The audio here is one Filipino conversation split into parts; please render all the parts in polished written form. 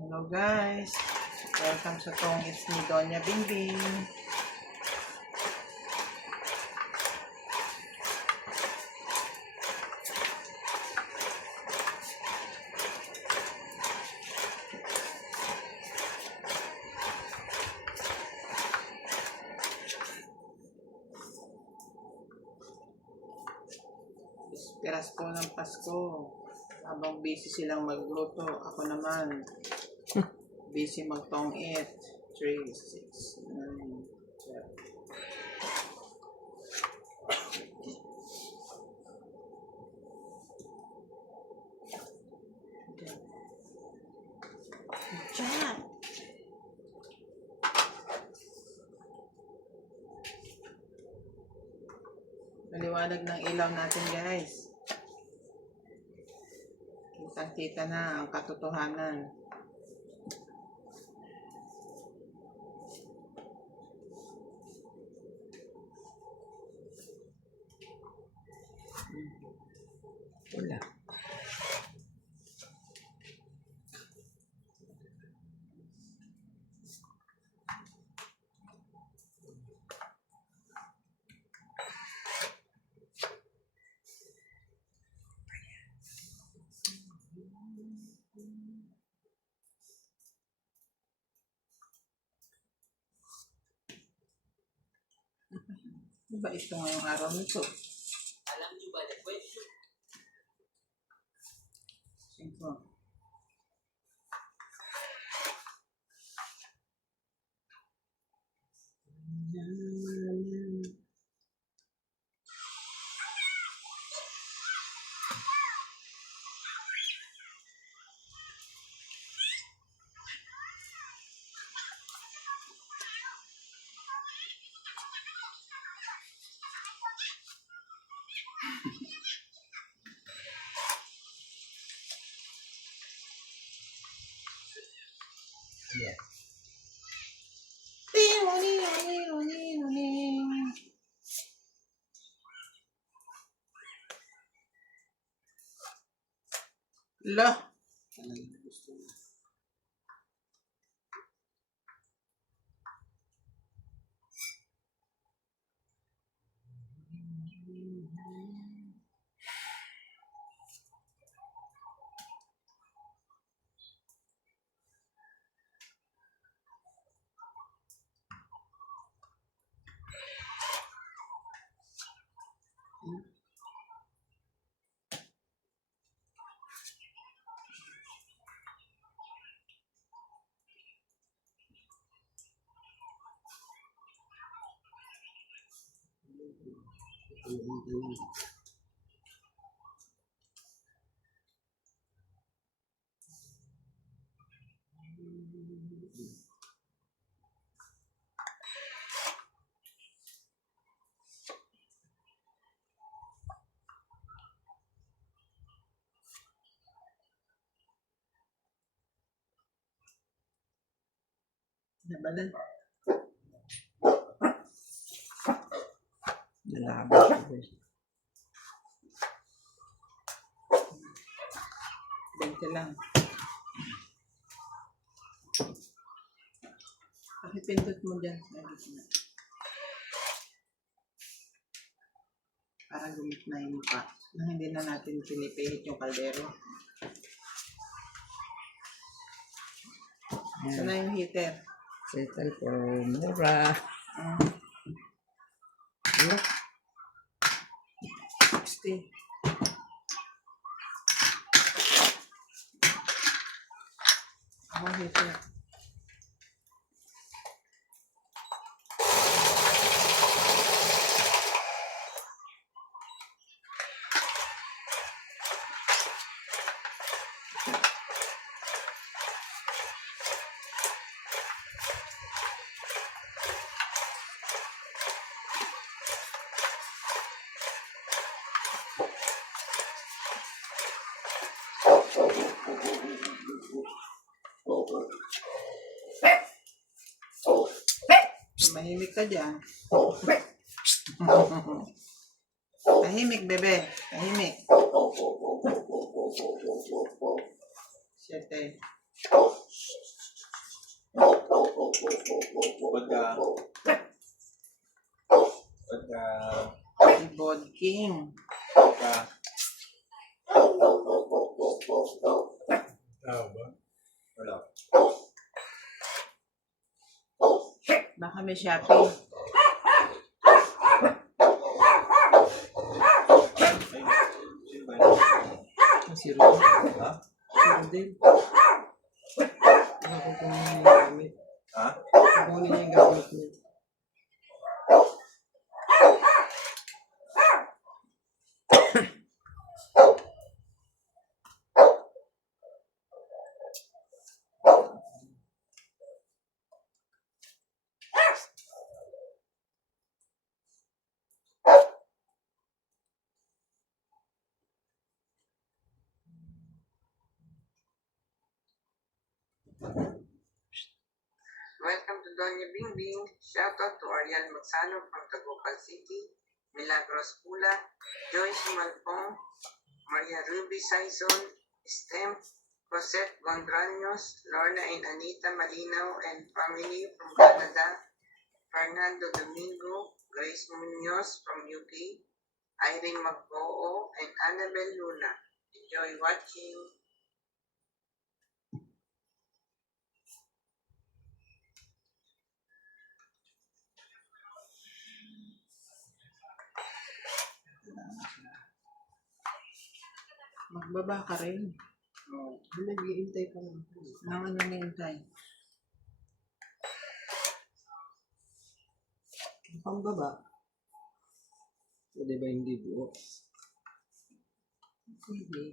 Hello guys, welcome sa Tong It's ni Donya Bingbing. Piras po ng Pasko. Habang busy silang magluto, ako naman busy mag-tong it. 3, 6, 9, 12. Diyan. Maliwanag ng ilaw natin guys. Kitang-kita na ang katotohanan. Wala. Ano ba ito ngayong araw nito? Alam niyo ba the question? 5. Yeah. Lah. Nabalan. Nalabas siya guys. 20 lang. Pakipindot mo dyan sa gitna. Para gumitnahin pa. Nang hindi na natin pinipihit yung kaldero. Saan na yung heater? Settle for mura. Ano? 60. Ako heater. Mahimik ka dyan. Tahimik, bebe. Tahimik. 7. Si Bod King. Baka may shopping. Si Rodel. Si Rodel. Baka kukunin niya yung gamit. Kukunin niya yung gamit niya. Welcome to Doña Bing Bing. Shout out to Ariel Magsano from Tagucal City, Milagros Pula, Joyce Malpong, Maria Ruby Saison, Stem, Cosette Gondraños, Lorna and Anita Malinaw and family from Canada, Fernando Domingo, Grace Munoz from UK, Irene Magboo, and Annabel Luna. Enjoy watching. Magbaba ka rin. Nag-iintay pa lang. Mga nanintay. Pambaba. Pwede ba hindi buo? Sige.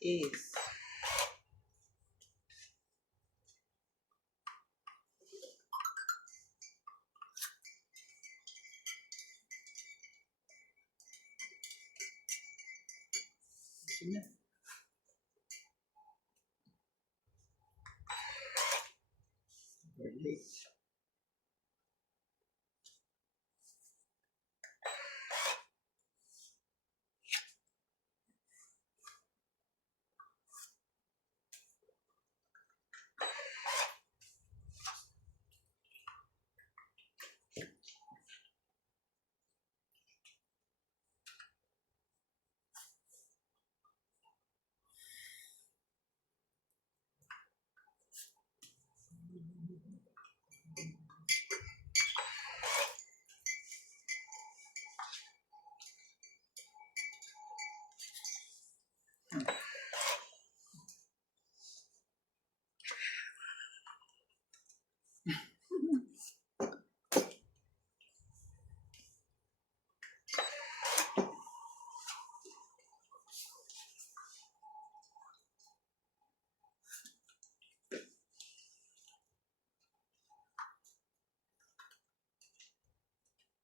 Is. Ito na. Pwede.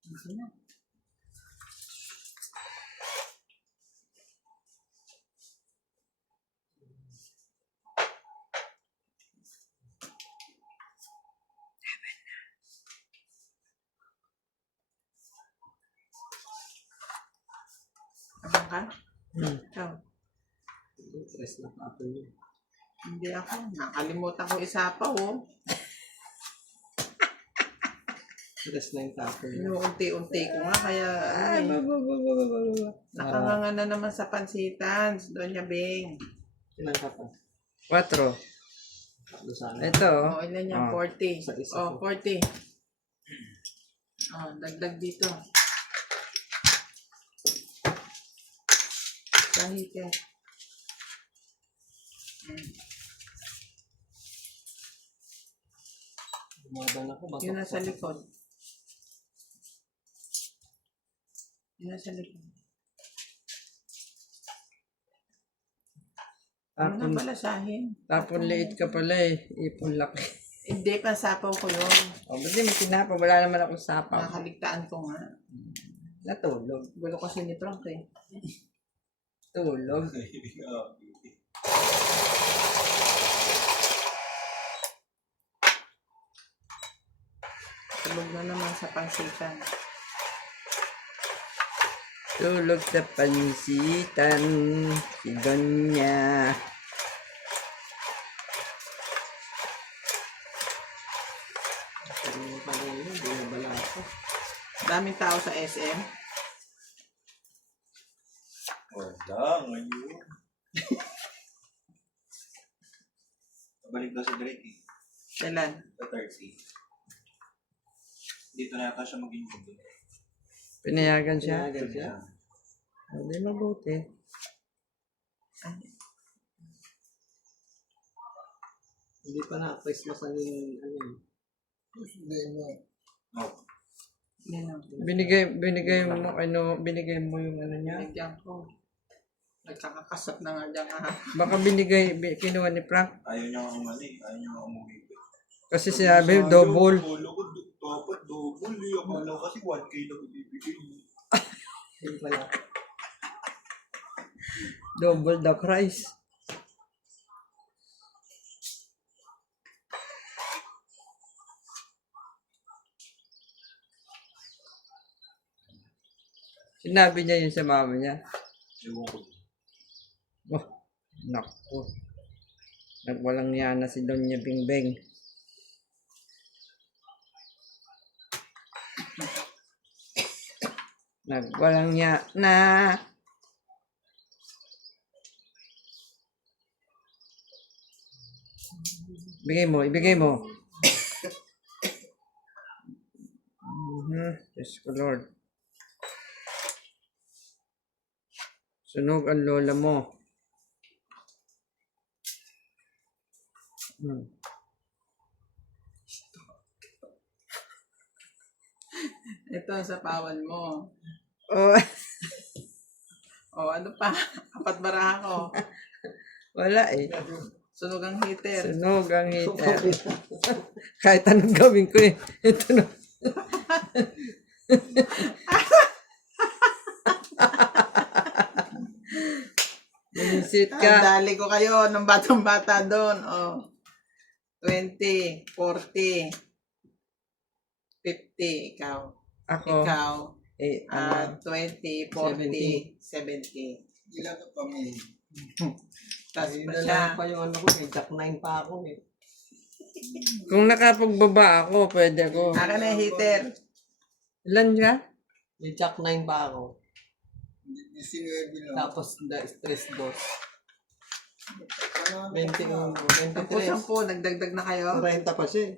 Ito na. Abang ka? Ikaw. Stress na ako yun. Hindi ako. Nakalimutan ko isapaw, oh. Stress na yung tapo yun. Inuunti-unti ko nga, kaya nakanganga na naman sa pansitan, Doña Bing. Ilan ka pa? 4. Tatlo sana. Ito. Oh, ilan yan? Oh. 40. Sa isa Oh, po. 40. Oh, dagdag dito. Kahit Bumaban ako. Batok yun nasa pa. likod. Yun nasa likod. Ano Tapon, na balasahin? tapon liit ka pala eh. Ipon laki. Hindi, pansapaw ko yun. O, ba't di mo tinapa? Wala naman akong sapaw. Nakaligtaan ko nga. Natulog. Gulo kasi ni Frank eh. Tulog. Tulog na naman sa pansitan. Tulog sa pansitan. Si Donya. Ano pa rin yun, binabala ako. Daming tao sa SM. Wala, ngayon. Pabalik daw si Drake eh. Kailan? Sa Thursday. Dito na yata siya maging mundo. Pinayagan siya. Pinayagan siya. Hindi mabuti. Hindi pa na Christmas ang ano yun. No. Yan o. Binigay mo yung ano niya. Nagyan ko. Nagkakakasap na nga dyan Baka kinuha ni Frank. Ayaw niya ang mali. Ayaw niya ang umuwi. Kasi sinabi, double. Akala ko dapat double eh. Akala ko kasi 1K na bibigay. Yun pala. Double the price. Sinabi niya yun sa mama niya. Ewan ko. Oh, naku. Nagwalang niya na si Donya Bingbing. Nagwalang niya na. Ibigay mo. Yes, Lord. Sunog ang lola mo. Ito ang sapawan mo. Oh, O ano pa? 4 baraha ko. wala eh. Sunog ang heater. Sunog ang heater. Kahit anong gawin ko eh. Ito na. Bumisit Ang ka. dali ko kayo nung batang-bata doon. O. 20, 40, 50, ikaw. Ako. Ikaw. Eh, At 20, 40, 70. Ilan ka pa mo? Tapos pa siya. Dala pa yung ano ko eh. Jack 9 pa ako eh. kung nakapagbaba ako, pwede ako. Akin na yung heater. Ilan ka? May Jack 9 pa ako. Tapos stress dos. 21, 23. 10, nagdagdag na kayo. 40 pa siya eh.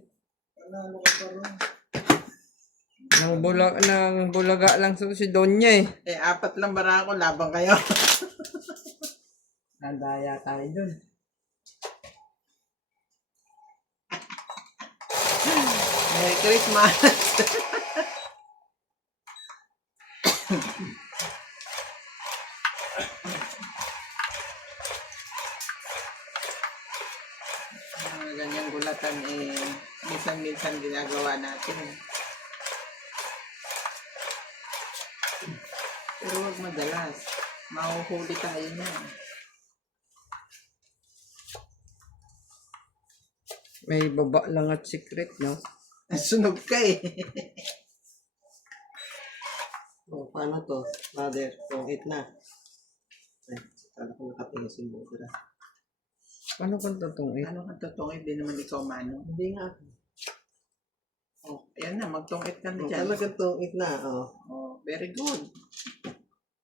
Nang bulaga lang si Donya eh. Eh, 4 lang baraha ko, labang kayo. Nadaya tayo dun. Merry Christmas. Mga ganyang gulatan eh, minsan-minsan ginagawa natin. Pero huwag madalas. Mahuhuli tayo niyan. May baba lang at secret, no? Sunog ka eh. Oh, paano to? Mother, kung 8 na. Ay, kala ko nakatingin si Mother. Paano kung totong Ano kang totoo, hindi naman ikaw mano. Hindi nga. Oh, ayan na, magtungit ka na Oh, dyan. talaga to 8 na. Oh. Oh, very good.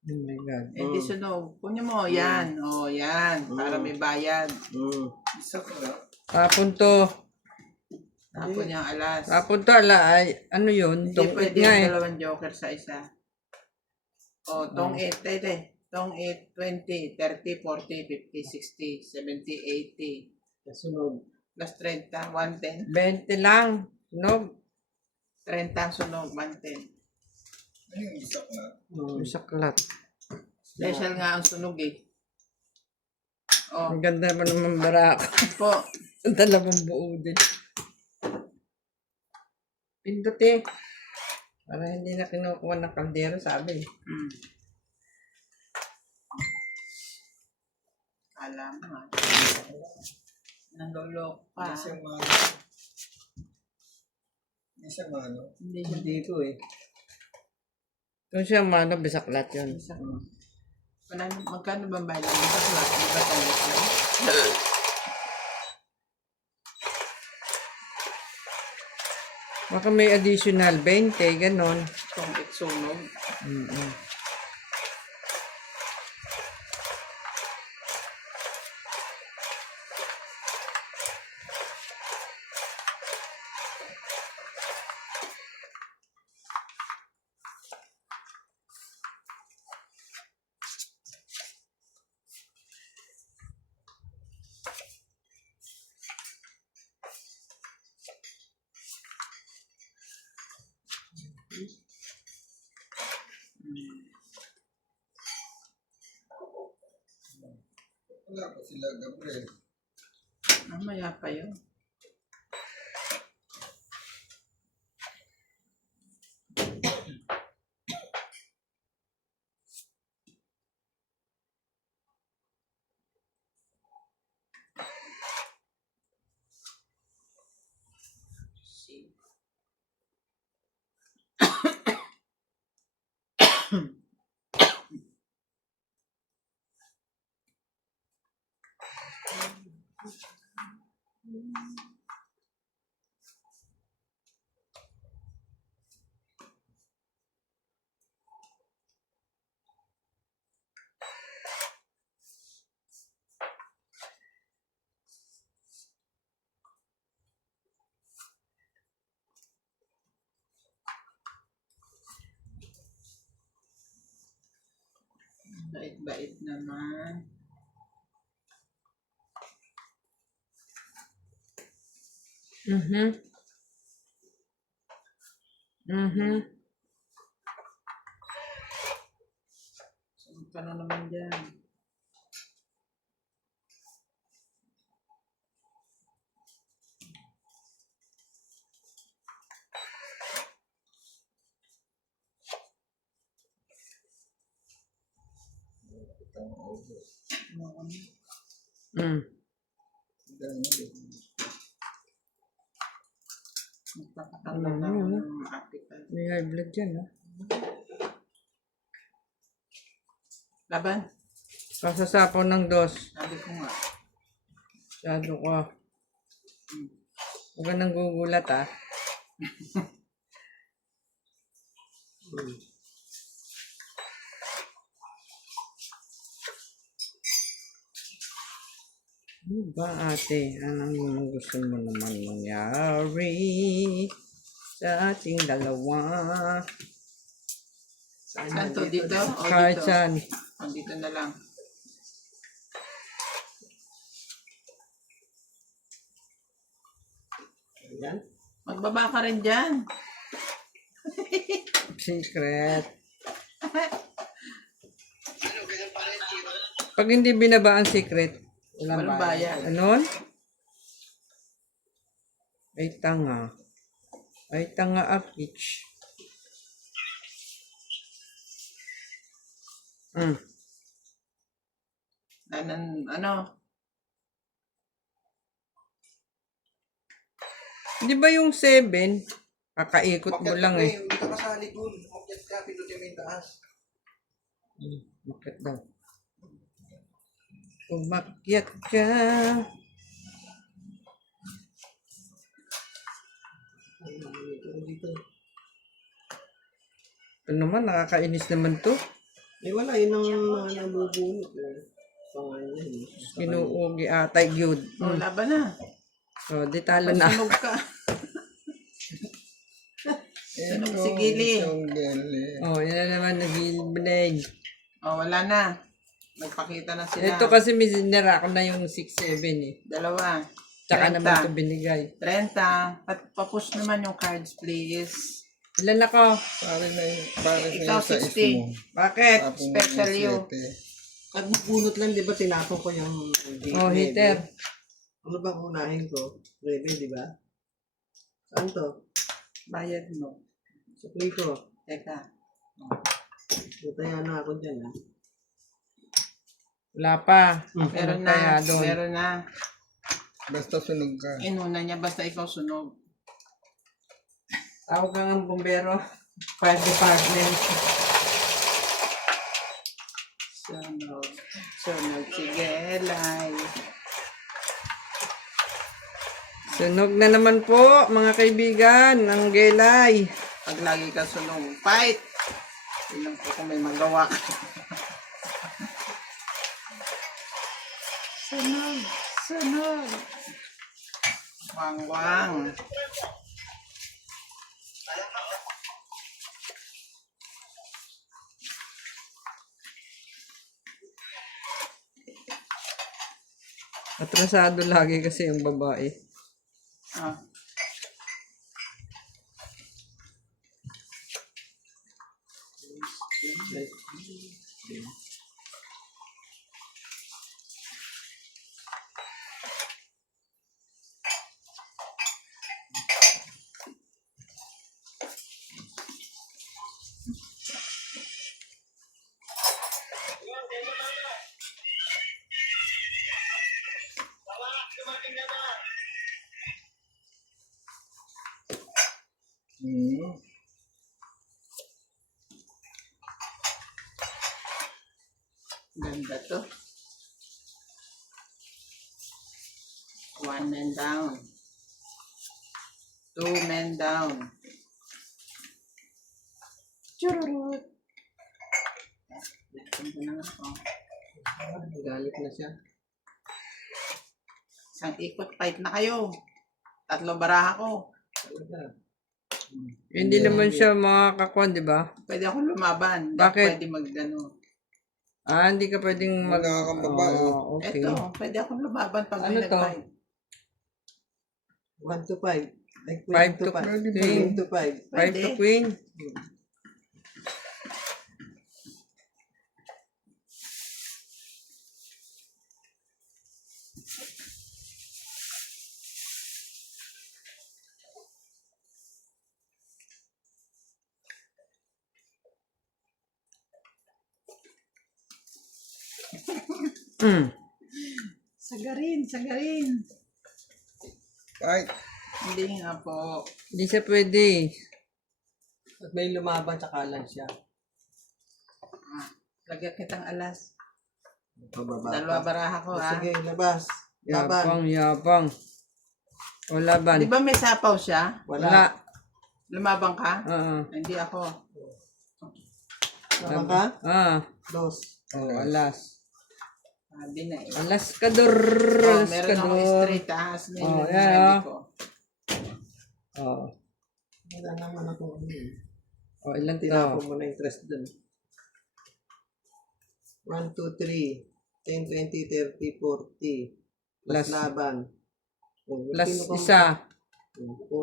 Oh my God. Eh, di sunog. Kunin mo, yan. Oh, yan. Para may bayad. Isa ko lang. Tapon to. Tapon yung alas. Tapon to, ala, ay, ano yun? Hindi Tungkit pwede nga yung eh. dalawang joker sa isa. Oh, tong 8, Tong 8, 20, 30, 40, 50, 60, 70, 80. Nasunod. Plus 30, 110. 20 lang. No, 30 ang sunog, 110. saklat. Special nga ang sunog eh. Oh, Ang ganda naman naman bara ako. po. Dalawang buo din. Pindot eh. Para hindi na kinukuha ng kaldero, sabi. Hmm. Alam mo nga. Nandolok pa. Hindi siya mano. Hindi siya. Hindi ko eh. Kung siya mano, bisaklat yun. Isa ko. Magkano ba bayad? Isa ko lang. Di ba tayo ito? Baka may additional 20, ganon. Itong itsunog. Mm-mm. Wala pa sila, Gabriel. Mamaya pa yun. See. Bait-bait naman. Mhm. Mhm. Sunod ka na naman dyan. Mm. Magpapatanggal na ako ng article. May high blood yan, ha? Laban. Kasasapaw ng dos. Sabi ko nga. Masyado ko. Huwag ka nang gugulat, ha? Ano ba, ate? Anong gusto mo naman mangyari sa ating dalawa? Saan to? Dito? O Kahit dito? saan. O dito na lang. Yan. Magbaba ka rin dyan. Secret. Pag hindi binaba ang secret, walang Walang bayad. bayad. Anon? Ay tanga. Ay tanga apich. Ano? Di ba yung 7, kakaikot mo lang eh. Hindi ka kasali dun. Makyat ka, pindutin mo yung taas. Bakit daw? Umakyat ka. Dito. Ano naman, nakakainis naman to. Eh wala, yun ang nabubunot. Pangalan yun. Kinuugi atay yun. O, laban na. So, di talo na. Sunog ka. Sunog si Gili. Oh, yan na naman, nag-ilblade. O, wala na. Nagpakita na sila. Ito kasi misinera ko na yung 6-7 eh. Dalawa. Tsaka 30. naman ito binigay. 30. Papush naman yung cards, please. Ilan ako? Pare na yun. Pare na Ikaw, yun sa 60. ismo. Bakit? Tapos Special you. At bunot lang, di ba, tinapon ko yung... Oh, hitter. Ano bang unahin ko? Rebe, di ba? Saan to? Bayad mo. Supply ko. Teka. Tutaya na ako dyan, ha? Wala pa. Meron Ano kaya na. doon? Meron na. Basta sunog ka. Inuna niya. Basta ikaw sunog. Tawag ka ng bumbero. Fire department. Sunog. Sunog si Gelay. Sunog na naman po, mga kaibigan, ng gelay. Pag lagi ka sunog, fight! Tingnan ko kung may magawa ka. Sunog! Sunog! Wang-wang! Atrasado lagi kasi yung babae. Ah. Ganda to. One man down. Two men down. Chururut. Ganda na nga ako. Galit na siya. Isang ikot, fight na kayo. Tatlo baraha ko. Hindi naman siya makakakuan, di ba? Pwede ako lumaban. Bakit? Pwede mag-ano. Ah, hindi ka pwedeng mag... Wala kang babae. Oh, okay. Eto, pwede akong lumaban pag Ano may to? nag-fight. 1 to 5. Like 5 to 5. queen. 5 to 5. 5 to queen. Mm. Sagarin, sagarin. Kahit Hindi nga po. Hindi siya pwede. at may lumaban sa kalan siya. Lagyan kitang alas. Pababa. Dalawa baraha ko, ha? Sige, labas. Laban. Yapang, yapang. O laban. Di ba may sapaw siya? Wala. Wala. Lumabang ka? Oo. Hindi ako. Laban ka? Ah. Dos. Oh, alas. Sabi na eh. Alas kador. Oh, Alas meron akong kador. straight taas na Oh, yung yan, ready oh. ko. Oh. Wala naman ako. Oh, ilan Tinapon to? mo na interest dun. 1, 2, 3. 10, 20, 30, 40. Plus Plus. laban. Plus isa. 40,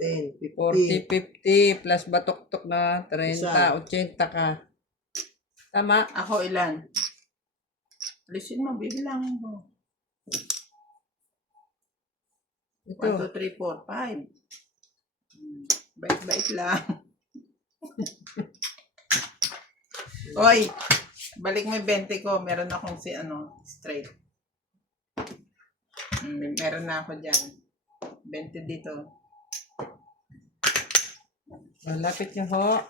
10, 40, 50. 50. Plus batok-tok na 30, Isa. 80 ka. Tama? Ako ilan? Alisin mo, bibilangin mo. Ito. 1, 2, 3, 4, 5. Bait-bait lang. Oy, balik mo yung 20 ko. Meron akong straight. Meron na ako dyan. 20 dito. Malapit niyo ho.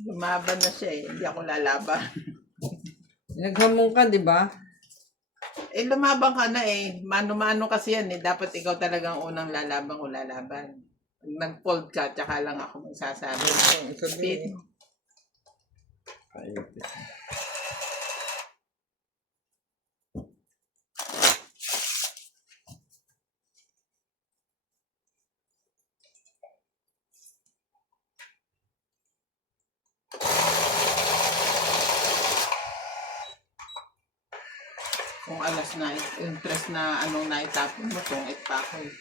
Lumaban na siya eh. Hindi ako lalaban. Naghamon ka, di ba? Eh, lumaban ka na eh. Mano-mano kasi yan eh. Dapat ikaw talagang unang lalaban o lalaban. Pag nag-fold ka, tsaka lang ako magsasabi. Speed. Kung alas na, interest na anong naitapon mo, tungit pa ako eh.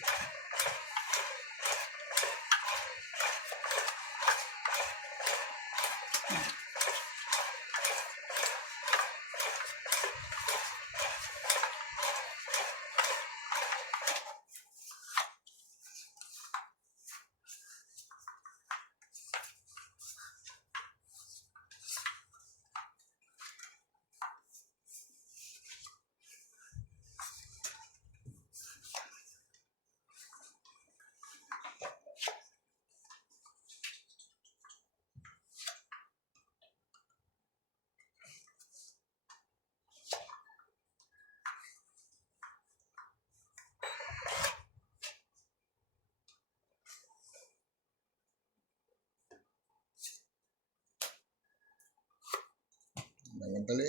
Dali.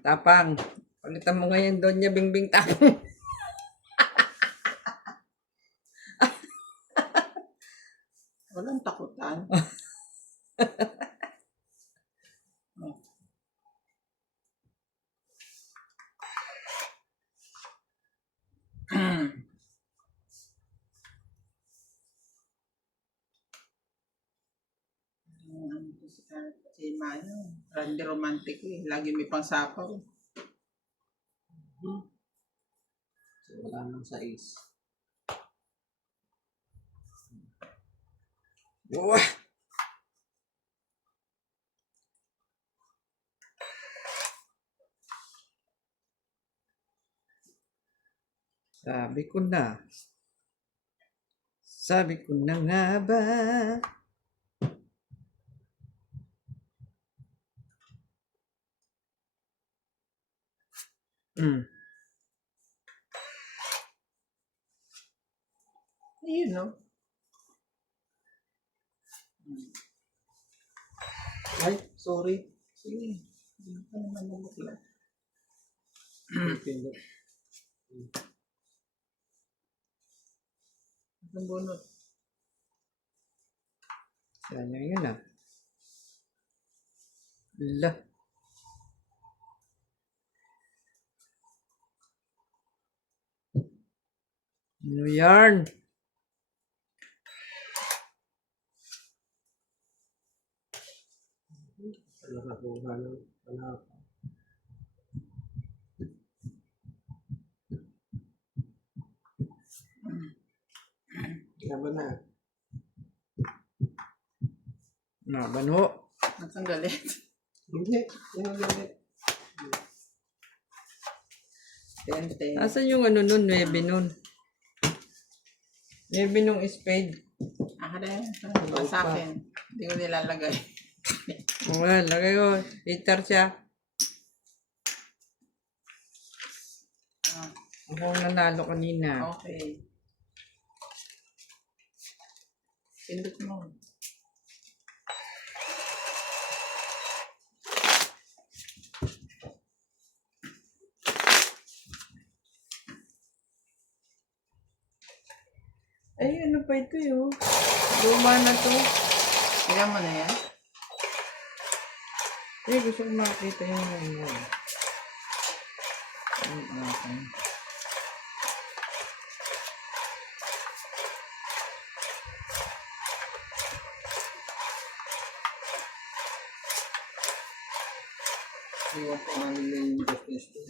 Tapang. Palitan mo ngayon doon niya bingbing tapang. Walang takutan. Oh. Ano to si Mayo? Randy romantic eh. Lagi may pangsapaw. So, wala nang sais. Wah! Sabi ko na. Sabi ko na nga ba? Ayun, no? Ay, sorry. Sige. Hindi pa naman nabuklat. Pindot. Ang bunot. Sayang yun ah. La. Ano yarn? Nakakuha ng panahon. Laban na. Naban ho. Ang galit. Hindi. Yan ang galit. 10. Asan yung ano nun? 9 nun. 9 nung spade. Ah, rin. Ba sa akin? Hindi ko nilalagay. Well, lagay ko. Hitter siya. Ah, Ako ang nanalo kanina. okay. Pindot mo. Ay, ano pa ito yun? Luma na to. Kaya mo na yan? Eh, gusto ko makita yung ano. Okay. Iwan ko nga nila yung business ko.